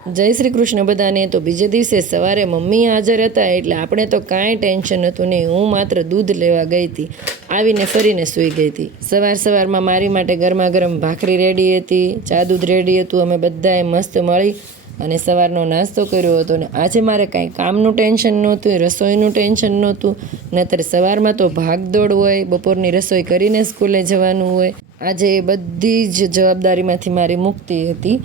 જય શ્રી કૃષ્ણ બધાને। તો બીજે દિવસે સવારે મમ્મી હાજર હતા એટલે આપણે તો કાંઈ ટેન્શન હતું નહીં। હું માત્ર દૂધ લેવા ગઈ હતી, આવીને ફરીને સૂઈ ગઈ હતી। સવારમાં મારી માટે ગરમા ગરમ ભાખરી રેડી હતી, ચા દૂધ રેડી હતું। અમે બધાએ મસ્ત મળી અને સવારનો નાસ્તો કર્યો હતો ને આજે મારે કાંઈ કામનું ટેન્શન નહોતું, રસોઈનું ટેન્શન નહોતું, નહીંતર સવારમાં તો ભાગદોડ હોય, બપોરની રસોઈ કરીને સ્કૂલે જવાનું હોય। આજે એ બધી જ જવાબદારીમાંથી મારી મુક્તિ હતી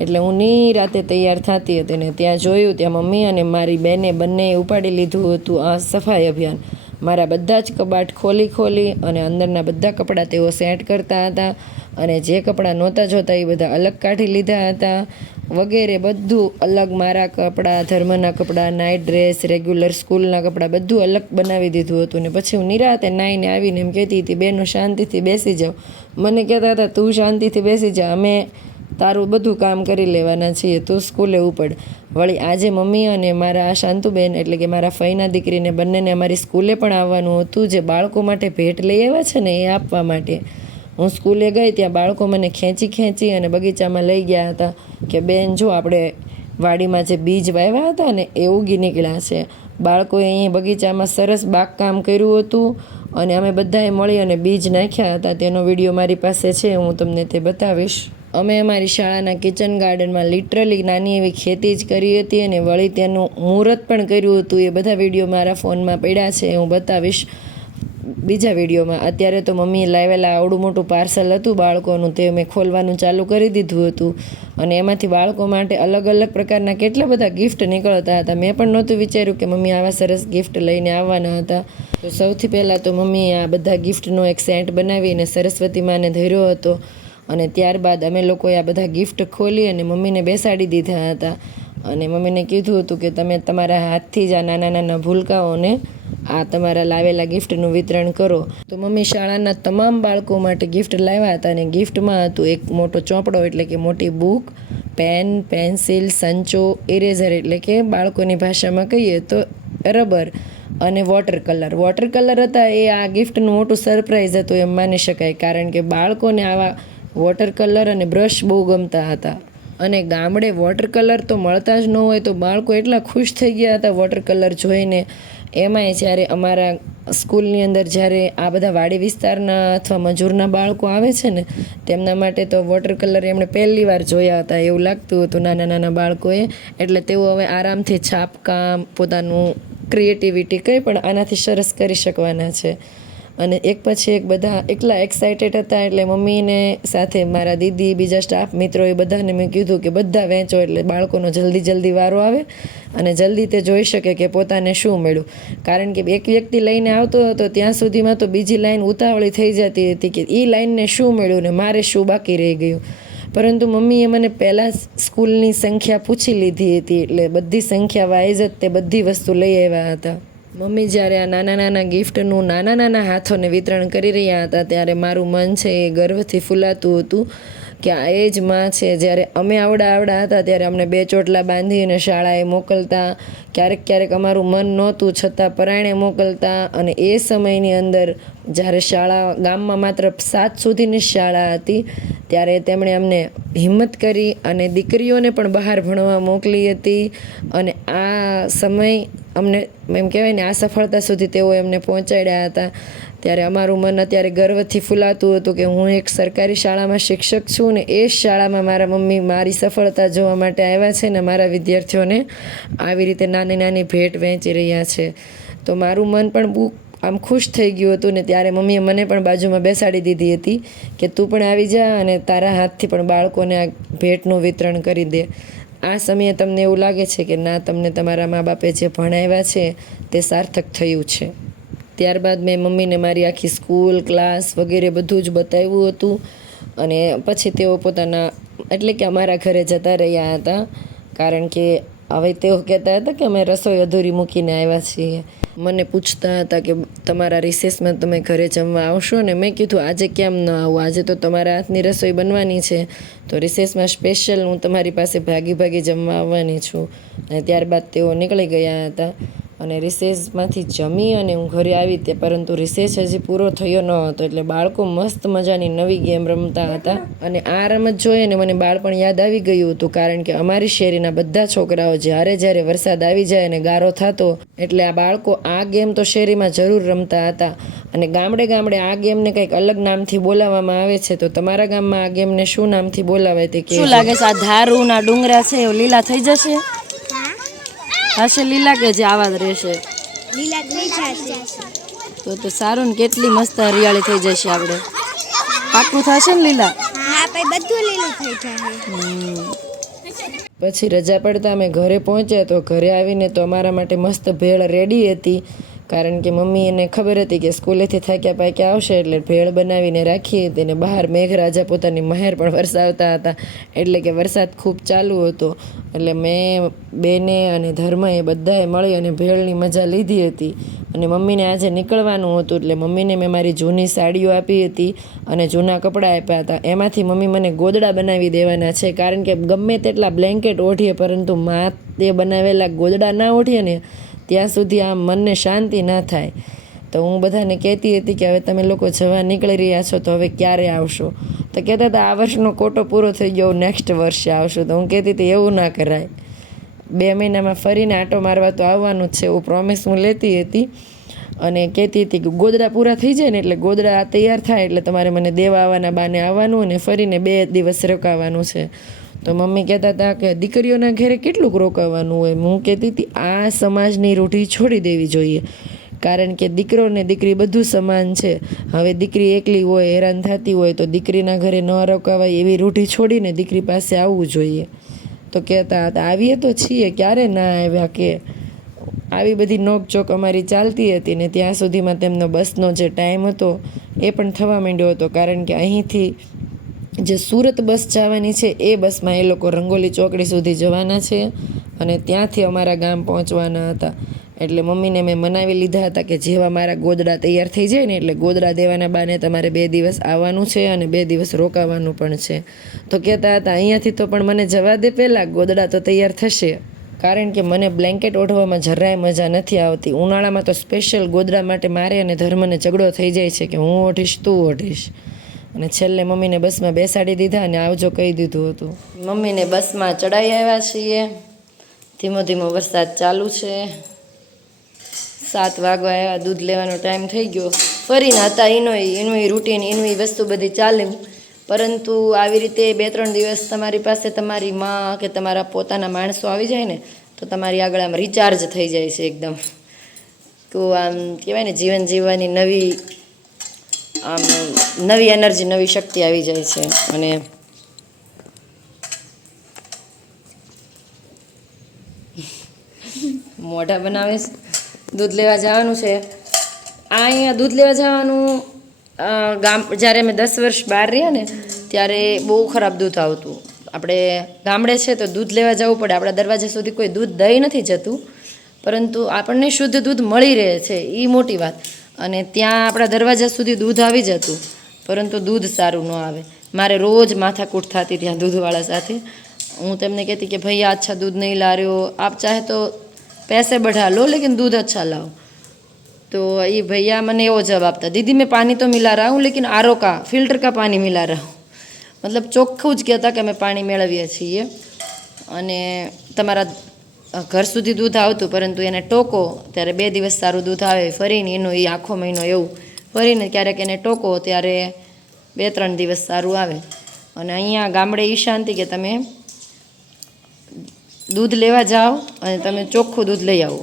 એટલે હું નિરાતે તૈયાર થતી હતી ને ત્યાં જોયું ત્યાં મમ્મી અને મારી બેને બંને ઉપાડી લીધું હતું આ સફાઈ અભિયાન। મારા બધા જ કબાટ ખોલી અને અંદરના બધા કપડાં તેઓ સેટ કરતા હતા અને જે કપડાં નહોતા જોતા એ બધા અલગ કાઢી લીધા હતા વગેરે બધું અલગ। મારા કપડાં, ધર્મના કપડાં, નાઇટ ડ્રેસ, રેગ્યુલર સ્કૂલના કપડાં બધું અલગ બનાવી દીધું હતું ને પછી હું નિરાતે નાહીને આવીને એમ કહેતી હતી, બેનો શાંતિથી બેસી જાઓ। મને કહેતા હતા તું શાંતિથી બેસી જા, અમે તારું બધું કામ કરી લેવાના છીએ, તું સ્કૂલે ઉપડ। વળી આજે મમ્મી અને મારા આ શાંતુબેન એટલે કે મારા ફઈના દીકરીને બંનેને અમારી સ્કૂલે પણ આવવાનું હતું। જે બાળકો માટે ભેટ લઈ આવ્યા છે ને એ આપવા માટે હું સ્કૂલે ગઈ ત્યાં બાળકો મને ખેંચી અને બગીચામાં લઈ ગયા હતા કે બેન જો આપણે વાડીમાં જે બીજ વાવ્યા હતા ને એ ઉગી નીકળ્યા છે। બાળકોએ અહીં બગીચામાં સરસ બાગકામ કર્યું હતું અને અમે બધાએ મળી અને બીજ નાખ્યા હતા। તેનો વિડીયો મારી પાસે છે, હું તમને તે બતાવીશ। અમે અમારી શાળાના કિચન ગાર્ડનમાં લિટરલી નાની એવી ખેતી જ કરી હતી અને વળી તેનું મુહૂર્ત પણ કર્યું હતું। એ બધા વિડીયો મારા ફોનમાં પડ્યા છે, હું બતાવીશ બીજા વિડીયોમાં। અત્યારે તો મમ્મીએ લાવેલા આવડું મોટું પાર્સલ હતું બાળકોનું, તે મેં ખોલવાનું ચાલુ કરી દીધું હતું અને એમાંથી બાળકો માટે અલગ અલગ પ્રકારના કેટલા બધા ગિફ્ટ નીકળતા હતા। મેં પણ નહોતું વિચાર્યું કે મમ્મી આવા સરસ ગિફ્ટ લઈને આવવાના હતા। તો સૌથી પહેલાં તો મમ્મીએ આ બધા ગિફ્ટનો એક સેટ બનાવીને સરસ્વતી માને ધર્યો હતો અને ત્યારબાદ અમે લોકોએ આ બધા ગિફ્ટ ખોલી અને મમ્મીને બેસાડી દીધા હતા અને મમ્મીને કીધું હતું કે તમે તમારા હાથથી જ આ નાના ભૂલકાઓને આ તમારા લાવેલા ગિફ્ટનું વિતરણ કરો। તો મમ્મી શાળાના તમામ બાળકો માટે ગિફ્ટ લાવ્યા હતા અને ગિફ્ટમાં હતું એક મોટો ચોપડો એટલે કે મોટી બુક, પેન, પેન્સિલ, સંચો, ઇરેઝર એટલે કે બાળકોની ભાષામાં કહીએ તો રબર અને વોટર કલર હતા। એ આ ગિફ્ટનું મોટું સરપ્રાઈઝ હતું એમ માની શકાય, કારણ કે બાળકોને આવા વોટર કલર અને બ્રશ બહુ ગમતા હતા અને ગામડે વોટર કલર તો મળતા જ ન હોય તો બાળકો એટલા ખુશ થઈ ગયા હતા વોટર કલર જોઈને। એમાંય જ્યારે અમારા સ્કૂલની અંદર જ્યારે આ બધા વાડી વિસ્તારના અથવા મજૂરના બાળકો આવે છે ને તેમના માટે તો વોટર કલર એમણે પહેલી વાર જોયા હતા એવું લાગતું હતું નાના બાળકોએ। એટલે તેઓ હવે આરામથી છાપકામ, પોતાનું ક્રિએટિવિટી કંઈ પણ આનાથી સરસ કરી શકવાના છે અને એક પછી એક બધા એટલા એક્સાઇટેડ હતા એટલે મમ્મીને સાથે મારા દીદી, બીજા સ્ટાફ મિત્રો એ બધાને મેં કીધું કે બધા વહેંચો એટલે બાળકોનો જલ્દી વારો આવે અને જલ્દી તે જોઈ શકે કે પોતાને શું મળ્યું। કારણ કે એક વ્યક્તિ લઈને આવતો હતો ત્યાં સુધીમાં તો બીજી લાઈન ઉતાવળી થઈ જતી હતી કે એ લાઈનને શું મળ્યું ને મારે શું બાકી રહી ગયું। પરંતુ મમ્મીએ મને પહેલાં સ્કૂલની સંખ્યા પૂછી લીધી હતી એટલે બધી સંખ્યા વાઇઝ જ તે બધી વસ્તુ લઈ આવ્યા હતા। મમ્મી જ્યારે આ નાના ગિફ્ટનું નાના હાથોને વિતરણ કરી રહ્યા હતા ત્યારે મારું મન છે એ ગર્વથી ફૂલાતું હતું કે આ એ જ માં છે જ્યારે અમે આવડા હતા ત્યારે અમને 2 ચોટલા બાંધીને શાળાએ મોકલતા, ક્યારેક અમારું મન નહોતું છતાં પરાયણે મોકલતા અને એ સમયની અંદર જ્યારે શાળા ગામમાં માત્ર 7 સુધીની શાળા હતી ત્યારે તેમણે અમને હિંમત કરી અને દીકરીઓને પણ બહાર ભણવા મોકલી હતી અને આ સમય અમને એમ કહેવાય ને આ સફળતા સુધી તેઓ એમને પહોંચાડ્યા હતા। ત્યારે અમારું મન અત્યારે ગર્વથી ફૂલાતું હતું કે હું એક સરકારી શાળામાં શિક્ષક છું ને એ જ શાળામાં મારા મમ્મી મારી સફળતા જોવા માટે આવ્યા છે ને મારા વિદ્યાર્થીઓને આવી રીતે નાની ભેટ વહેંચી રહ્યા છે। તો મારું મન પણ બહુ આમ ખુશ થઈ ગયું હતું ને ત્યારે મમ્મીએ મને પણ બાજુમાં બેસાડી દીધી હતી કે તું પણ આવી જા અને તારા હાથથી પણ બાળકોને આ ભેટનું વિતરણ કરી દે। આ સમયે તમને એવું લાગે છે કે ના, તમને તમારા મા બાપે જે ભણાવ્યા છે તે સાર્થક થયું છે। ત્યારબાદ મેં મમ્મીને મારી આખી સ્કૂલ, ક્લાસ વગેરે બધું જ બતાવ્યું હતું અને પછી તેઓ પોતાના એટલે કે અમારા ઘરે જતા રહ્યા હતા કારણ કે હવે તેઓ કહેતા હતા કે અમે રસોઈ અધૂરી મૂકીને આવ્યા છીએ। મને પૂછતા હતા કે તમારા રિસેસમાં તમે ઘરે જમવા આવશો ને? મેં કીધું આજે કેમ ન આવું, આજે તો તમારા હાથની રસોઈ બનવાની છે તો રિસેસમાં સ્પેશિયલ હું તમારી પાસે ભાગી જમવા આવવાની છું। અને ત્યારબાદ તેઓ નીકળી ગયા હતા અને રિસેસમાંથી જમી અને હું ઘરે આવી તે, પરંતુ રિસેસ હજી પૂરો થયો ન હતો એટલે બાળકો મસ્ત મજાની નવી ગેમ રમતા હતા. અને આ રમત જોઈને મને બાળપણ યાદ આવી ગયું હતું, કારણ કે અમારી શેરીના બધા છોકરાઓ જ્યારે વરસાદ આવી જાય અને ગારો થતો એટલે આ બાળકો આ ગેમ તો શેરીમાં જરૂર રમતા હતા. અને ગામડે ગામડે આ ગેમને કંઈક અલગ નામથી બોલાવવામાં આવે છે. તો તમારા ગામમાં આ ગેમને શું નામથી બોલાવાય તે કે શું લાગે છે? આ ધારુના ડુંગરા છે એ લીલા થઈ જશે? હશે લીલા કે જે આવા જ રહેશે? લીલા થઈ જશે. તો સારું ને, કેટલી મસ્ત હરિયાળી થઈ જશે. આપણે પાકું થશે ને લીલા? હા, પછી બધું લીલું થઈ જશે. પછી રજા પડતા અમે ઘરે પહોંચ્યા. તો ઘરે આવીને તો અમારા માટે મસ્ત ભેળ રેડી હતી, કારણ કે મમ્મી એને ખબર હતી કે સ્કૂલેથી થાક્યા પાક્યા આવશે એટલે ભેળ બનાવીને રાખી હતી. અને બહાર મેઘરાજા પોતાની મહેર પણ વરસાવતા હતા, એટલે કે વરસાદ ખૂબ ચાલુ હતો. એટલે મેં, બેને અને ધર્મ એ બધાએ મળી અને ભેળની મજા લીધી હતી. અને મમ્મીને આજે નીકળવાનું હતું એટલે મમ્મીને મેં મારી જૂની સાડીઓ આપી હતી અને જૂના કપડાં આપ્યા હતા. એમાંથી મમ્મી મને ગોદડા બનાવી દેવાના છે, કારણ કે ગમે તેટલા બ્લેન્કેટ ઓઢીએ પરંતુ તે બનાવેલા ગોદડા ના ઓઢીએ ને ત્યાં સુધી આમ મનને શાંતિ ના થાય. તો હું બધાને કહેતી હતી કે હવે તમે લોકો જવા નીકળી રહ્યા છો તો હવે ક્યારે આવશો? તો કહેતા હતા આ વર્ષનો કોટો પૂરો થઈ ગયો, નેક્સ્ટ વર્ષે આવશો. તો હું કહેતી હતી એવું ના કરાય, 2 મહિનામાં ફરીને આંટો મારવા તો આવવાનું જ છે એવું પ્રોમિસ હું લેતી હતી. અને કહેતી હતી કે ગોદડા પૂરા થઈ જાય ને એટલે ગોદડા તૈયાર થાય એટલે તમારે મને દેવા આવવાના બાને આવવાનું અને ફરીને 2 દિવસ રોકાવાનું છે. તો મમ્મી કહેતા હતા કે દીકરીઓના ઘરે કેટલુંક રોકાવાનું હોય. હું કહેતી હતી આ સમાજની રૂઢી છોડી દેવી જોઈએ, કારણ કે દીકરો ને દીકરી બધું સમાન છે. હવે દીકરી એકલી હોય, હેરાન થતી હોય તો દીકરીના ઘરે ન રોકાવાય એવી રૂઢી છોડીને દીકરી પાસે આવવું જોઈએ. તો કહેતા હતા આવીએ તો છીએ, ક્યારે ના આવ્યા કે. આવી બધી નોકચોક અમારી ચાલતી હતી ને ત્યાં સુધીમાં તેમનો બસનો જે ટાઈમ હતો એ પણ થવા માંડ્યો હતો, કારણ કે અહીંથી જે સુરત બસ જવાની છે એ બસમાં એ લોકો રંગોલી ચોકડી સુધી જવાના છે અને ત્યાંથી અમારા ગામ પહોંચવાના હતા. એટલે મમ્મીને મેં મનાવી લીધા હતા કે જેવા મારા ગોદડા તૈયાર થઈ જાય ને એટલે ગોદડા દેવાના બાને તમારે 2 દિવસ આવવાનું છે અને 2 દિવસ રોકાવાનું પણ છે. તો કહેતા હતા અહીંયાથી તો પણ મને જવા દે, પહેલાં ગોદડા તો તૈયાર થશે, કારણ કે મને બ્લેન્કેટ ઓઢવામાં જરાય મજા નથી આવતી. ઉનાળામાં તો સ્પેશિયલ ગોદડા માટે મારે અને ધર્મને ઝઘડો થઈ જાય છે કે હું ઓઢીશ તું ઓઢીશ. અને છેલ્લે મમ્મીને બસમાં બેસાડી દીધા અને આવજો કહી દીધું હતું. મમ્મીને બસમાં ચડાઈ આવ્યા છીએ. ધીમો ધીમો વરસાદ ચાલુ છે. 7 વાગવા આવ્યા, દૂધ લેવાનો ટાઈમ થઈ ગયો. ફરીને હતા એનું રૂટીન, એનું વસ્તુ બધી ચાલે. પરંતુ આવી રીતે 2-3 દિવસ તમારી પાસે તમારી માં કે તમારા પોતાના માણસો આવી જાય ને તો તમારી આગળ આમ રિચાર્જ થઈ જાય છે એકદમ. તો આમ કહેવાય ને જીવન જીવવાની નવી એનર્જી, નવી શક્તિ આવી જાય છે. અને મોઢા બનાવીશ. દૂધ લેવા જવાનું છે. અહીંયા દૂધ લેવા જવાનું જ્યારે અમે 10 વર્ષ બહાર રહ્યા ને ત્યારે બહુ ખરાબ દૂધ આવતું. આપણે ગામડે છે તો દૂધ લેવા જવું પડે, આપણા દરવાજા સુધી કોઈ દૂધ દઈ નથી જતું, પરંતુ આપણને શુદ્ધ દૂધ મળી રહે છે એ મોટી વાત. અને ત્યાં આપણા દરવાજા સુધી દૂધ આવી જતું, પરંતુ દૂધ સારું ન આવે. મારે રોજ માથાકૂટ થતી ત્યાં દૂધવાળા સાથે. હું તેમને કહેતી કે ભાઈ અચ્છા દૂધ નહીં લા રહ્યો, આપ ચાહે તો पैसे बढ़ा लो लेकिन दूध अच्छा लाओ. तो ये भैया મને એવો જવાબ આપતા, દીદી મેં પાણી તો મિલા રહા હું લેकिन आरो का फिल्टर का पानी मिला रहा हूँ. મતલબ ચોખ્ખું જ કહેતા કે અમે પાણી મેળવીએ છીએ અને તમારા ઘર સુધી દૂધ આવતું, પરંતુ એને ટોકો ત્યારે 2 દિવસ સારું દૂધ આવે. ફરીને એનો એ આખો મહિનો એવું ફરીને ક્યારેક એને ટોકો ત્યારે 2-3 દિવસ સારું આવે. અને અહીંયા ગામડે એ શાંતિ કે તમે દૂધ લેવા જાઓ અને તમે ચોખ્ખું દૂધ લઈ આવો.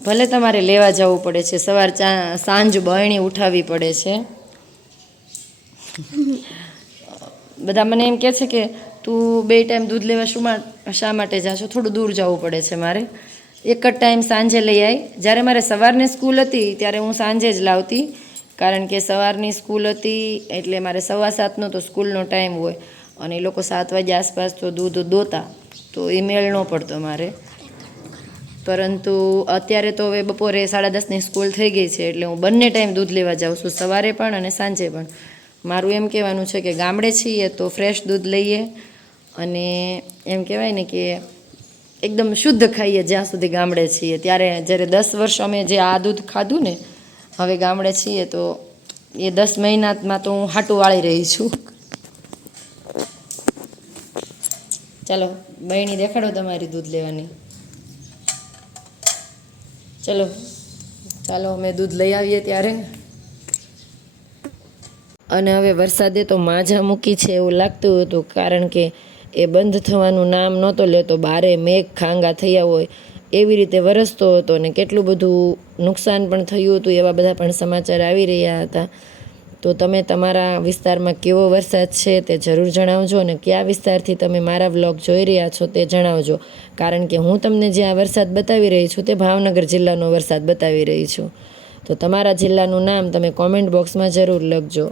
ભલે તમારે લેવા જવું પડે છે, સવાર સાંજ બહેણી ઉઠાવવી પડે છે. બધા મને એમ કહે છે કે તું 2 ટાઈમ દૂધ લેવા શા માટે જાશો? થોડું દૂર જવું પડે છે મારે. એક જ ટાઈમ સાંજે લઈ આવી. જ્યારે મારે સવારની સ્કૂલ હતી ત્યારે હું સાંજે જ લાવતી, કારણ કે સવારની સ્કૂલ હતી એટલે મારે 7:15નો તો સ્કૂલનો ટાઈમ હોય અને એ લોકો 7 વાગ્યા આસપાસ તો દૂધ દોતા, તો એ મેળ ન પડતો મારે. પરંતુ અત્યારે તો હવે બપોરે 10:30ની સ્કૂલ થઈ ગઈ છે એટલે હું બંને ટાઈમ દૂધ લેવા જાઉં છું, સવારે પણ અને સાંજે પણ. મારું એમ કહેવાનું છે કે ગામડે છીએ તો ફ્રેશ દૂધ લઈએ અને એમ કહેવાય ને કે એકદમ શુદ્ધ ખાઈએ જ્યાં સુધી ગામડે છીએ. ત્યારે જ્યારે 10 વર્ષ અમે જે આ દૂધ ખાધું ને, હવે ગામડે છીએ તો એ 10 મહિનામાં તો હું હાટું વાળી રહી છું. ચાલો બહેણી દેખાડો તમારી દૂધ લેવાની. ચાલો અમે દૂધ લઈ આવીએ ત્યારે. અને હવે વરસાદે તો માજા મૂકી છે એવું લાગતું હતું, કારણ કે એ બંધ થવાનું નામ નહોતો લેતો. બારે મેઘ ખાંગા થયા હોય એવી રીતે વરસતો હતો ને કેટલું બધું નુકસાન પણ થયું હતું એવા બધા પણ સમાચાર આવી રહ્યા હતા. તો તમે તમારા વિસ્તારમાં કેવો વરસાદ છે તે જરૂર જણાવજો, અને કયા વિસ્તારથી તમે મારા વ્લોગ જોઈ રહ્યા છો તે જણાવજો, કારણ કે હું તમને જે આ વરસાદ બતાવી રહી છું તે ભાવનગર જિલ્લાનો વરસાદ બતાવી રહી છું. તો તમારા જિલ્લાનું નામ તમે કોમેન્ટ બોક્સમાં જરૂર લખજો.